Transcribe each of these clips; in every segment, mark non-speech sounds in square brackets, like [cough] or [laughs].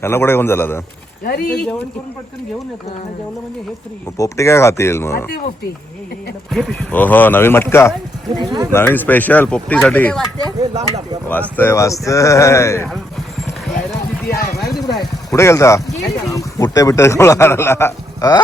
त्यांना कुठे घेऊन झाला आता घरी. जेवण करून पटकन घेऊन येतो. नाही जेवलं म्हणजे हे फ्री मग पोपटी काय खातील मग? ते पोपटी. हो हो नवीन मटका. नवीन स्पेशल पोपटीसाठी. वाचतय वाचतय कुठे गेलता? कुठे बिट्टे हा?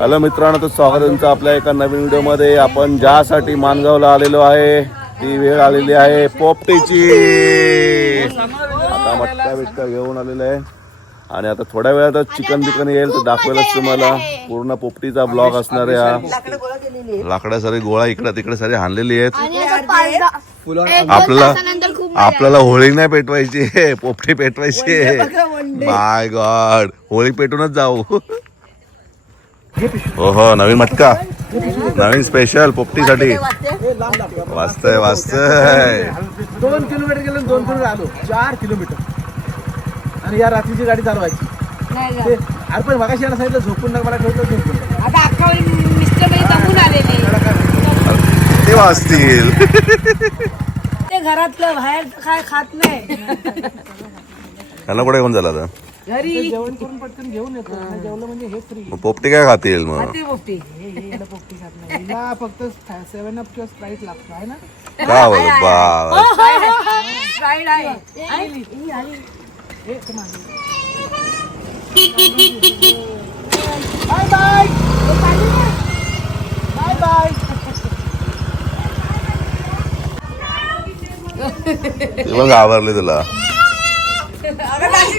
हॅलो मित्रांनो तर स्वागत आहे तुमचं आपल्या एका नवीन व्हिडिओमध्ये. आपण ज्यासाठी मानगावला आलेलो आहे ती वेळ आलेली आहे पोपटीची. आता मटका बिटका घेऊन आलेलं आहे. आणि आता थोड्या वेळातच चिकन बिकन येईल तर दाखवेलच तुम्हाला. पूर्ण पोपटीचा ब्लॉग असणार आहे हा. लाकडा सारे गोळा इकडे तिकडे सारे हाणलेली आहेत. आपल्याला आपल्याला होळी नाही पेटवायची पोपटी पेटवायची. माय गॉड होळी पेटूनच जाऊ. हो हो नवीन मटका. नवीन स्पेशल पोपटीसाठी. वाचतय वाचतय दोन किलोमीटर गेलो दोन किलोमीटर आलो. चार किलोमीटर. आणि या रात्रीची गाडी चालवायची. अरे पण मगाशी याला सांगितलं झोपून नका मला ठेवतो झोपून नका. आता अख्खा मिस्टर दमून आलेले. ते वाचतील ते घरातलं बाहेर काय खात नाही. त्यांना कुठे घेऊन झाला आता? घरी. जेवण करून पटकन घेऊन येतो. नाही जेवलं म्हणजे हे फ्री मग पोपटी काय खातील मग? ते पोपटी. पोपटी खात नाही. हिला फक्त सेव्हन अप किंवा स्प्राईट लागतो आहे ना? का बोल बा फ्राईड आहे. Bye bye. Bye bye. ते घाबरले तुला. बाय.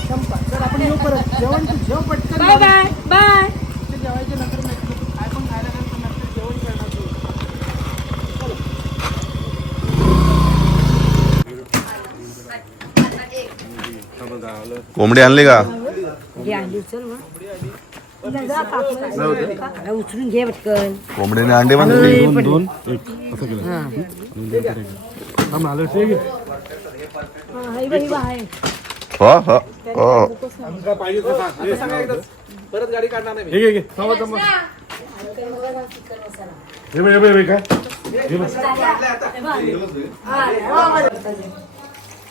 परत जेवण तू जेव पटकन बाय बाय बाय जेवायच्या नंतर काय पण खायला जेवण करणार तू कोंबडी आणली का? उचलून घे पटकन कोंबडीने अंडे बांधली. दोन हो हो हो परत गाडी काढणार नाही मी.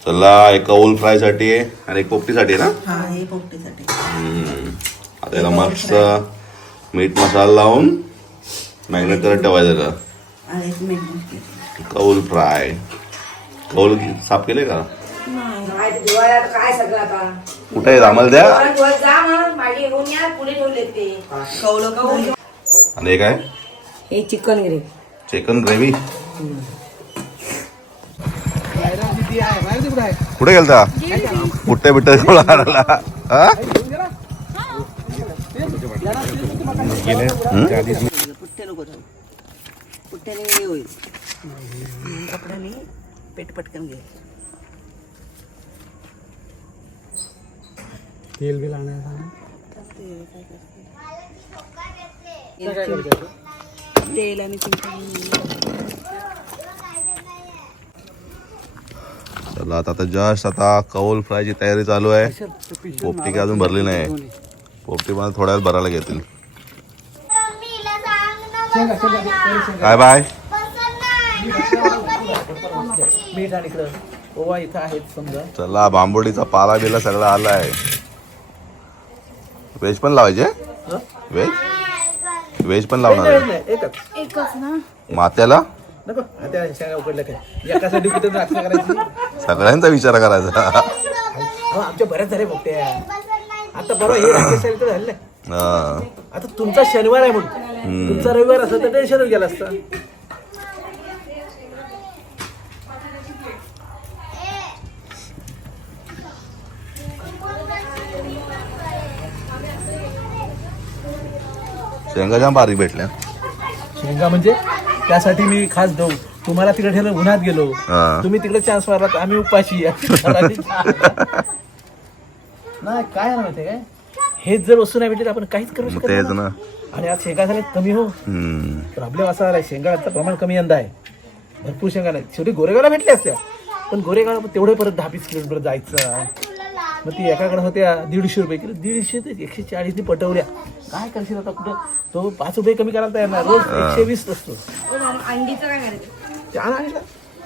चला एक कौल फ्रायसाठी आहे आणि एक पोपटीसाठी आहे ना हा हे. आता याला मस्त मीठ मसाला लावून मॅग्नेट करत ठेवायचं का कौल फ्राय. कौल साफ केले का? काय सगळं आता? कुठे आहेत आम्हाला द्या. जा मग माझी घेऊन या पुढे ठेवले ते. कौलं कौलं. आणि हे काय? हे चिकन ग्रेव्ही. Chicken gravy? कुठे गेलता? कुठे बिट्टे हा? पुट्टे नको जाऊ. पुट्ट्याने हे होईल. कपड्याने पेट पटकन घे. तेल बिल आणायला तेल आणि चला आता आता जस्ट आता कौल फ्रायची तयारी चालू आहे. पोपटी काय अजून भरली नाही. पोपटी मला थोड्या वेळात भरायला घेतील. मम्मीला सांग ना काय बाय? मीठ आणि इकडं. ओवा इथं आहेत समजा. चला बांबोडीचा पाला बिला सगळा आलाय. व्हेज पण लावायचे? व्हेज व्हेज पण लावणार आहे. नाही, एकच. एकच ना? मात्याला? नको त्या शेंगा उकडल्या काय? एकासाठी किती नाटकं करायची? सगळ्यांचा विचार करायचा. अहो, आमच्या बऱ्याच मोठ्या आता बरोबर हे राकेश हा. आता तुमचा शनिवार आहे म्हणून. तुमचा रविवार असता तर टेन्शन गेला असता. शेंगा जाम बारीक भेटल्या. शेंगा म्हणजे त्यासाठी मी खास देऊ तुम्हाला तिकडे ठेवलं उन्हात गेलो. हा. तुम्ही तिकडे चान्स मारलात आम्ही उपाशी [laughs] नाही काय आहे माहितीये काय? हेच जर वस्तू नाही भेटली तर आपण काहीच करू मग शकत तेच नाही ना. ना. आणि आज शेंगा झाले कमी हो. हम्म. प्रॉब्लेम असा आलाय शेंगाचं प्रमाण कमी यंदा आहे. भरपूर शेंगा नाही शेवटी गोरेगावला भेटल्या असत्या. पण गोरेगाव तेवढे परत दहा वीस किलोमीटर जायचं. मग ती एकाकडे होत्या दीडशे रुपये. किलो दीडशे ते एकशे चाळीसनी पटवल्या. काय करशील आता कुठं? तो पाच रुपये कमी करायला तयार नाही. रोज एकशे वीस असतो. अंडीचं काय करायचं? ते आणा आणा.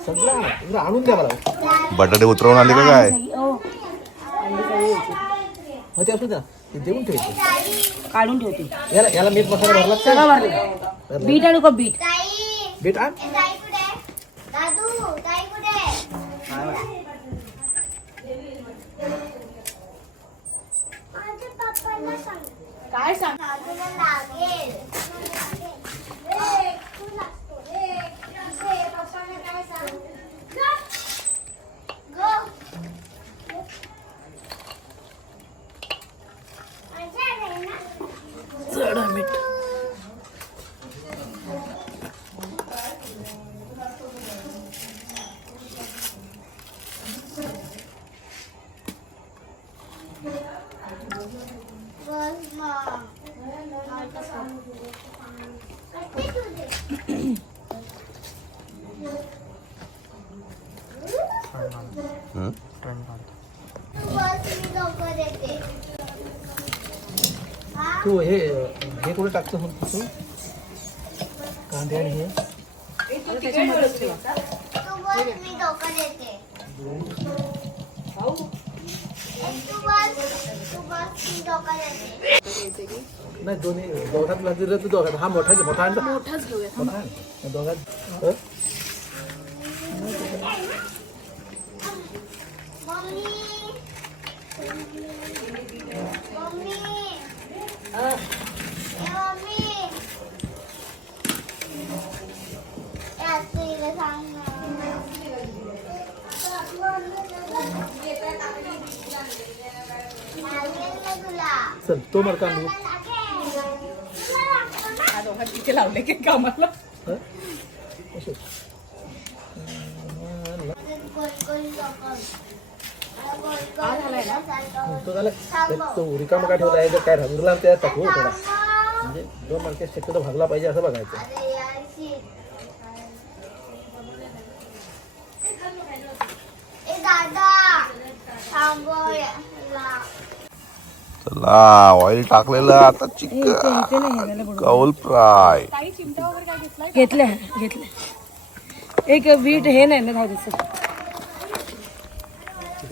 सगळं आणा. आणून द्या मला. बटाटे उतरवून आले का काय? हो. ते असू द्या. ते देऊन ठेवायचे काढून ठेवते. याला याला मीठ मसाला भरला. का? बीट आणू का बीट? बीट आण ताई कुठे दादू ताई कुठे माझ्या पप्पांना सांग काय सांग? Go लागेल ए, तू लागतो. ए, इथे पप्पांना काय सांग गो. गो. मजा आली ना? बस मग. कधी तुझे? हं? बस मी लवकर येते. हा? तू हे हे कुठे टाकतो म्हणतो तू कांदे आणि हे. नाही दोन्ही दोघात लागले तर दोघात हा मोठा मोठा मोठाच घेऊया. दोघात हं? मम्मी मम्मी हा. ए, मम्मी ए, आत्तीला सांग ना. लागेल ना तुला चल तो मर का मग तिथे लावले की कामाला हं? असं. तो झाला तो रिकामा काय ठेवला आहे जर काय रंगला त्या टाकू थोडा म्हणजे दोन मार्केट शक्यतो भागला पाहिजे असं बघायचं चला ऑइल टाकलेलं आता चिकन कौल फ्राय. घेतल्या घेतल्या एक वीट हे नाही ना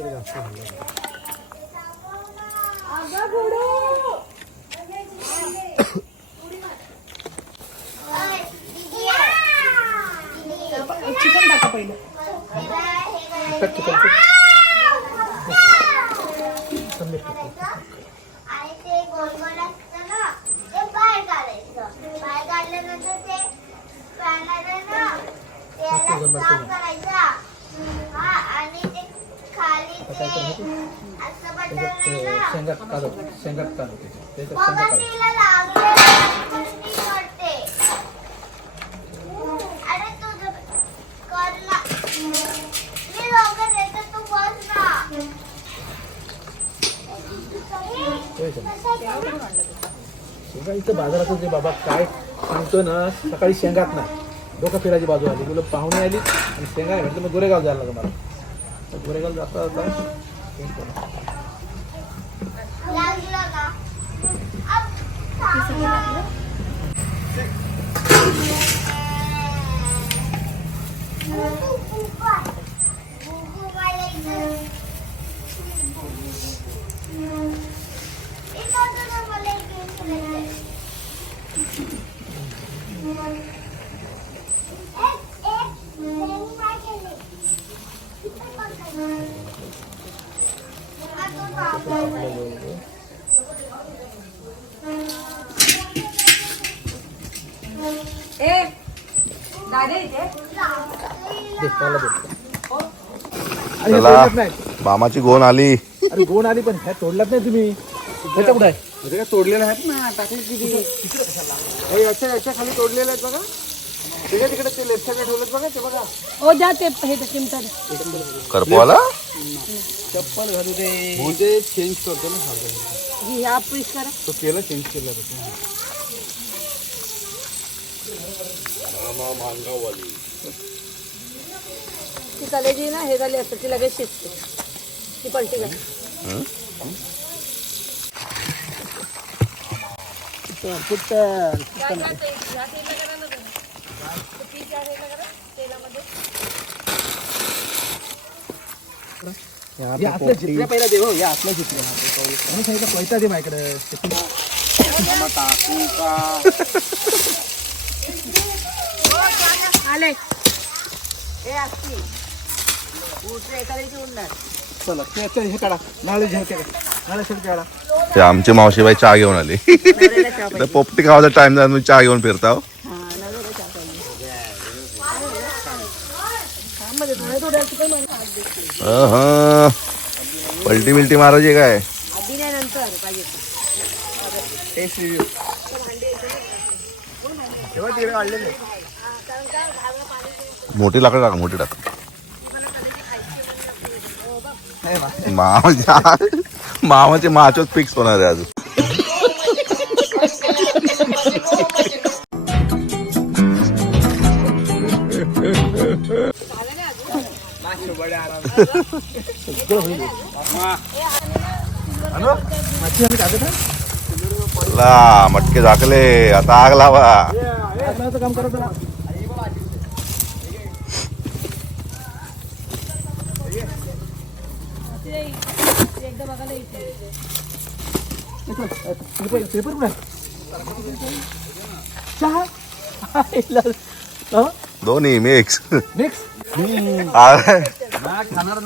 धावते चिकन टाका पहिलं टाक चिकन संदेश टाकतो आणि ते गोल गोल असतं ना ते बाहेर काढायचं बाहेर काढल्यानंतर ते पॅनला ना त्याला साफ करायचा हा आणि ते खाली ते असं बटन आहे ना शेंगात काढव शेंगात काढव त्याच्यात बघा शेंगा काढव तिला लागले ती करते अरे तुझं कर ना. मी लवकर येते तू बस ना. होय का? शेंगा इथं बाजारातच आहे बाबा काय सांगतो ना सकाळी शेंगात नाही. डोकं फिरायची बाजू आली. तुला पाहुणे आली आणि शेंगा म्हटलं मग गोरेगाव जायला लागलं मला. गोरेगाव जाता जाता लागलं का अब थांबा. बुबू, बुबा. बुबू मला इथं. इथं तुला मला इथे खेळायचंय. एक, एक, त्यांनी काय केले? इथं बघायचं. दे, मला दे. अरे, हे चला. नाही. मामाची गोण आली. अरे गोण आली पण ह्या तोडल्यात नाही तुम्ही. ह्याच्या कुठं आहे. म्हणजे काय तोडलेले आहेत? ना टाकले किती हे याच्या याच्या खाली तोडलेले आहेत बघा. तिकडे तिकडे ते लेफ्ट ठेवलेत बघा ते बघा. ओ द्या ते हे ते चिमटा द्या. करपवाला? चप्पल घालू दे. हो चेंज करतो ना सारखं. ही ह्या करा. तो केलं चेंज केलं ती कलेजी ना हे झाली असतं ती लगेच शिजते. ती पलटी पहिला दे हो? या आतल्या जितल्या म्हणून सांगितलं पैसा दे माझ्याकडे आले. हे चला ते ते हे काढा. नाळे झडके नाळे झडके काढा. ते आमची मावशीबाई चहा घेऊन आली. तर पोपटी खावाचा टाइम झाला मी चहा घेऊन फिरताव अहं. पलटी बिलटी मारायची काय? टेस्ट रिव्ह्यू तेव्हा तिकडे मोठी लाकडं टाक मोठी टाक. नाही मामाचे माचोच फिक्स होणार आहे आज ला मटके झाकले आता आग लावा. काम करत ना एकदा बघायला येते पेपर कुठे? चहा दोन्ही मिक्स मिक्स [laughs]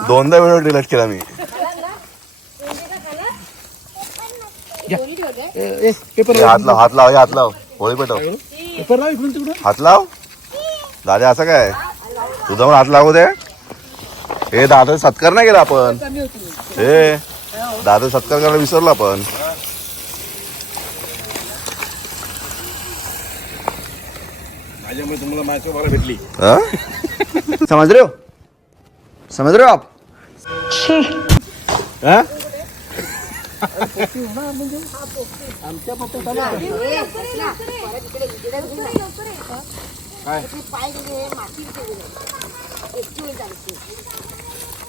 दोनदा व्हिडिओ डिलीट केला मी. पेपर हात लाव हात लाव हात लाव. होळी पेटव. पेपर लाव इकडून तिकडून. हात लाव. दादा असं काय? तुझा पण हात लागू दे. हे दादा सत्कार नाही केला आपण. हे दादा सत्कार करायला विसरलो आपण. भेटली. हं? समझ रहे हो? समझ रहे हो आप? हाँ?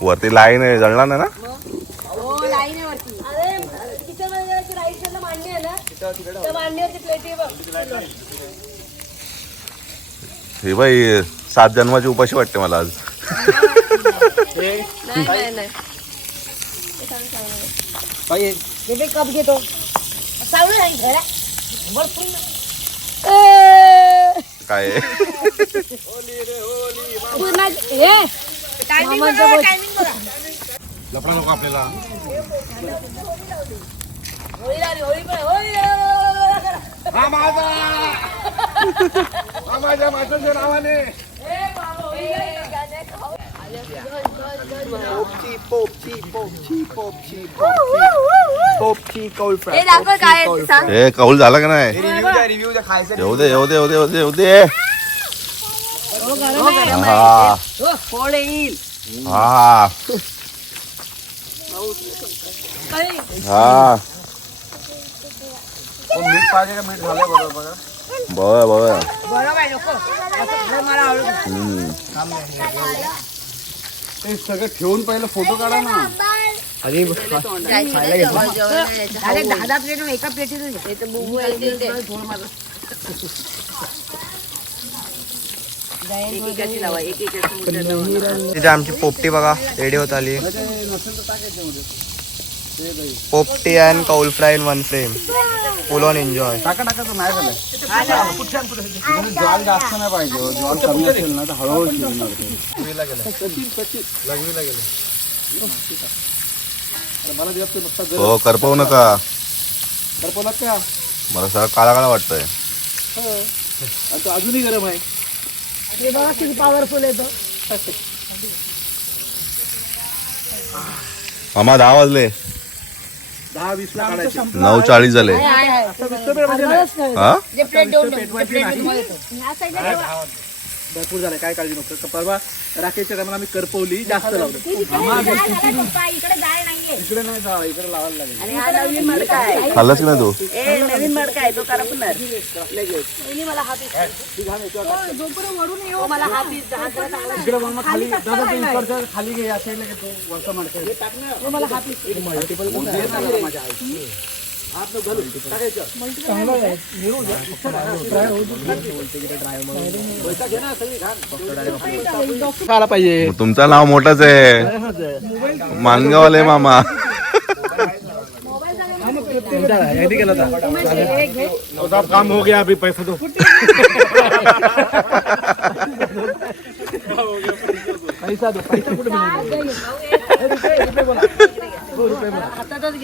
वरती लाईन आहे जळणार नाही ना? हो बघ. हे बाई सात जन्माची उपाशी वाटते मला आज. नाही नाही नाही. बेबे कप घेतो चालू नाही घरा भरपूर ए, काय? आहे? नको आपल्याला. हा माझा. हा माझ्या माझ्या नावाने. पोपची पोपची पोपची पोपची पोपची कौल हे दाखव काय आहे ते सांग हे कौल झाला का नाही रिव्ह्यू द्या रिव्ह्यू द्या खायचं येऊ दे येऊ दे येऊ दे येऊ दे येऊ दे हा येईल हा हा मीठ पाहिजे का मीठ झालंय बरोबर बघा बघा बघा बरोबर आहे नको असं घर मला आवडत हम्म. ते सगळं ठेवून पहिलं फोटो काढा ना. अरे दहा दहा प्लेट एका प्लेटीत बुबू आमची पोपटी बघा रेडी होत आली. पोपटी अँड कौल fry in one frame full on enjoy टाका नाही झालं. म्हणजे जास्त नाही पाहिजे हो. ज्वाल कमी असेल ना तर हळूहळू शिजणार ते हो करपवू नका. का मला सगळं काळा काळा वाटतंय तो अजूनही गरम आहे. हे बघा किती पॉवरफुल येतो मामा दहा वाजले. दहा वीस ला काढायचे. नऊ चाळीस झाले. नाही. जे. भरपूर झालं काय काळजी नको परवा राकेशच्या टायमाला आम्ही करपवली जास्त लावलं. इकडे नाही जावं इकडे लावायला लागेल. आणि हा नवीन मडका आहे. खाल्लाच की नाही तू? ए नवीन मडका आहे तो करपणार पहिली मला हा मला हा पीस दहा जरा चांगला इकडे मग खाली दादा ते इकडचं खाली घे या साईडला घेतो वरचा तो मला हा पीस मल्टिपल माझ्या आई घालून टाकायचं. पैसा घे ना सगळी घाण. पाहिजे. तुमचं नाव मोठंच आहे. मानगावले मामा. साहब काम हो गया अभी पैसा दो पैसा दो पैसा कुठे हातातच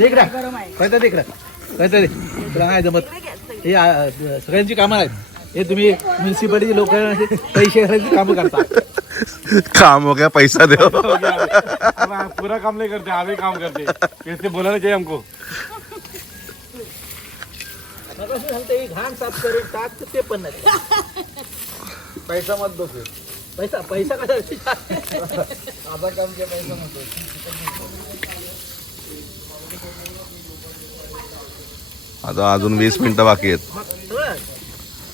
गरम आहे, तुला नाही जमत. हे सगळ्यांची कामं आहेत. हे तुम्ही म्युन्सिपालिटी लोक पैसे घालायची कामं करता. काम हो गया पैसा दे. पूरा काम नहीं करते आधे काम करते. कैसे बोलाना चाहिए हमको. घाण साफ करून टाक ते पण नाही. पैसा मत दो फिर पैसा पैसा कसा आधा काम पैसा मत दो आता अजून वीस मिनिटं बाकी आहेत.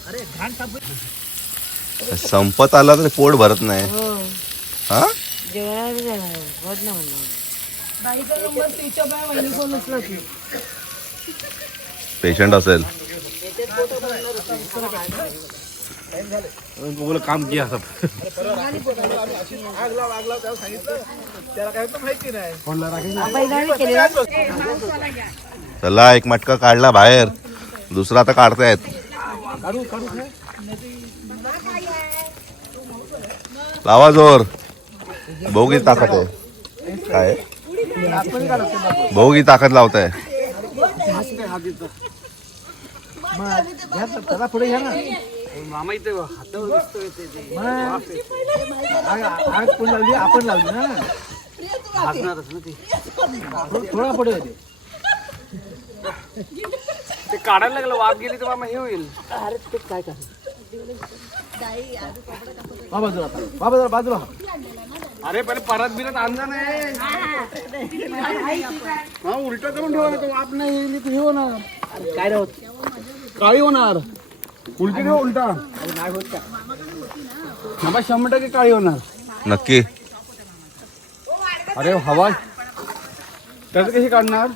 अरे घाण साफ संपत आला तर पोट भरत नाही. हा. पेशंट असेल. बोला काम किया सब त्याला सांगितलं. त्याला काय माहिती नाही. चला एक मटका काढला बाहेर. दुसरा आता काढतायत. लावा जोर. की ताकद आहे. काय? की ताकद कोण लावली आपण लावली ना. भाजणारच ना ते. थोडं- थोडा पुढे होते ते काढायला लागलं वाफ गेली तर मामा हे होईल. हा बाजूला आता. हा बाजूला बाजूला हा. अरे पहिले परत बिरत आणजा नाही हा उलटा करून ठेवा ना तो वाफ नाही येईल तर हे होणार. काय रे होत? काळी होणार. उलटी ठेवा उलटा. मामा शंभर टक्के काळी होणार. नक्की. अरे हवा. त्याचं कशी काढणार?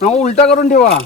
हा उलटा करून ठेवा.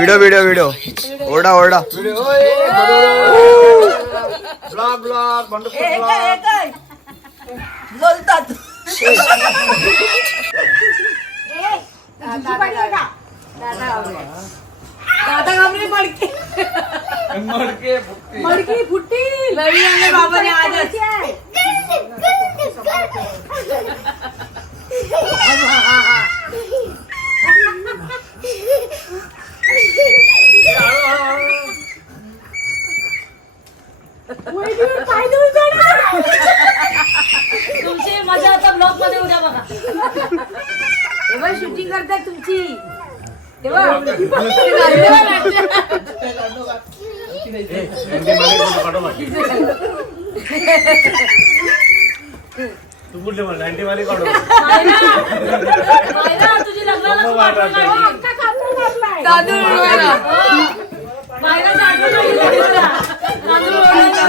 व्हिडिओ व्हिडिओ व्हिडिओ ओरडा ओरडा दादा घाबरे मडके. मडकी बाबाने आजच तुमची मजा आता ब्लॉगमध्ये उद्या बघा तेव्हा शूटिंग करतात तुमची तेव्हा तू कुठले म्हणा नाईन्टी वाली काढू तुझी लग्नाला तू पाठवलं नाही. तांदूळ उडवायला. मायराची आठवण आली लगेच मला. तांदूळ ओढायला.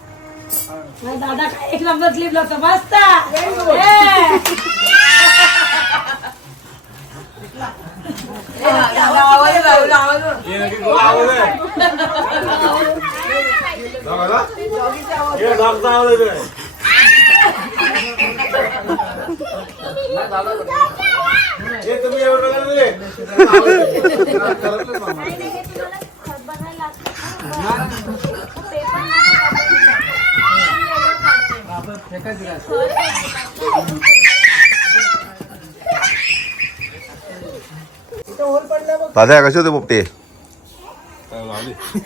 दादा काय एक नंबर स्लीप लागतो मस्त ए. दाद्या कशी होते पोपटी?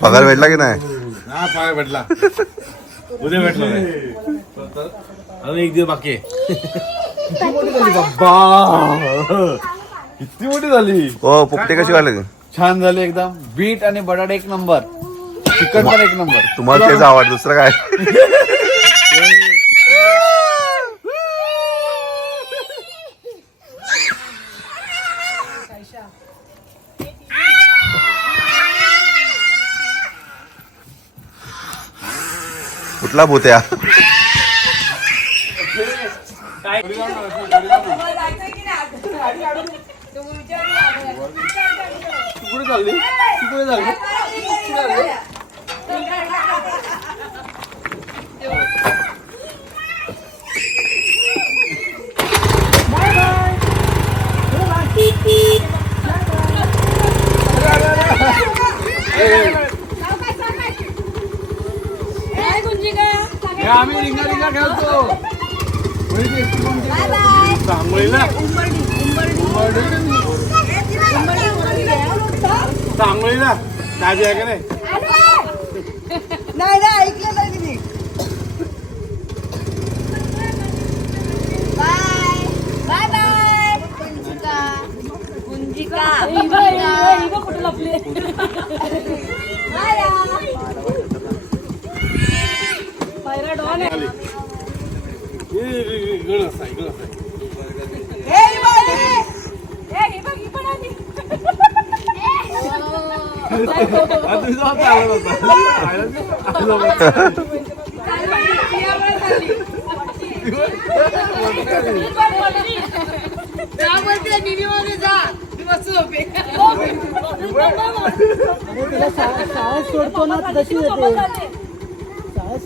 पगार भेटला की नाही? हा पाय भेटला. उद्या भेटला अजून एक दिवस बाकी किती मोठी झाली हो पोपटी कशी वाटली छान झाली एकदम. बीट आणि बटाटा एक नंबर. चिकन पण एक नंबर. तुम्हाला तेच आवड दुसरं काय? [laughs] कुठला भूत्या कुठे चालली? कुठे चालली काय गुंजी का हे आम्ही रिंगा रिंगा खेळतो सांगोळीला? सांगोळीला? ताजी आहे का नाही? ऐकलं नाही मी. बाय. बाय कुठे लपले डॉन आहे. ही ही. हा. ही सोडतो ना तशी येते.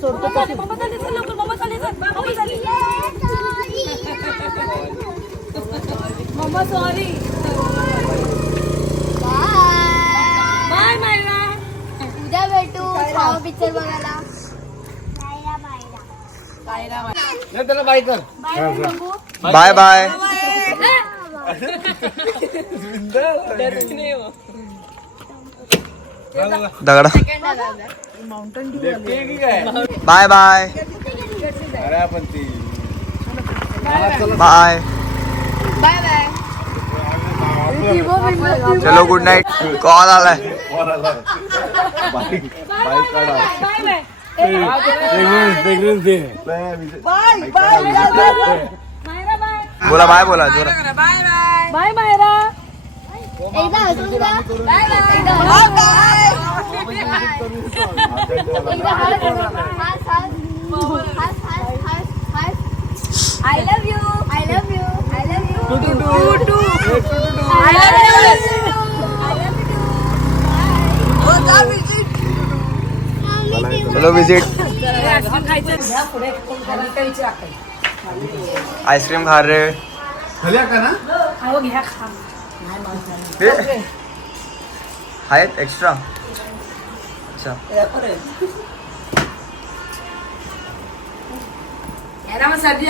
सोडतो मम्मा सॉरी बाय. मायरा. उद्या भेटू पिक्चर बघायला. त्याला बाय कर. बाय बघू बाय बाय. [laughs] दगडा. Bye bye. बाय. चलो गुड नाईट कॉल आलाय. बाय बाय बोला बाय बोला जोरा bye Myra bye. I love you I love you I love you too too too I love you चलो visit ice cream खा। रहे हायत एक्स्ट्रा अच्छा सब्जी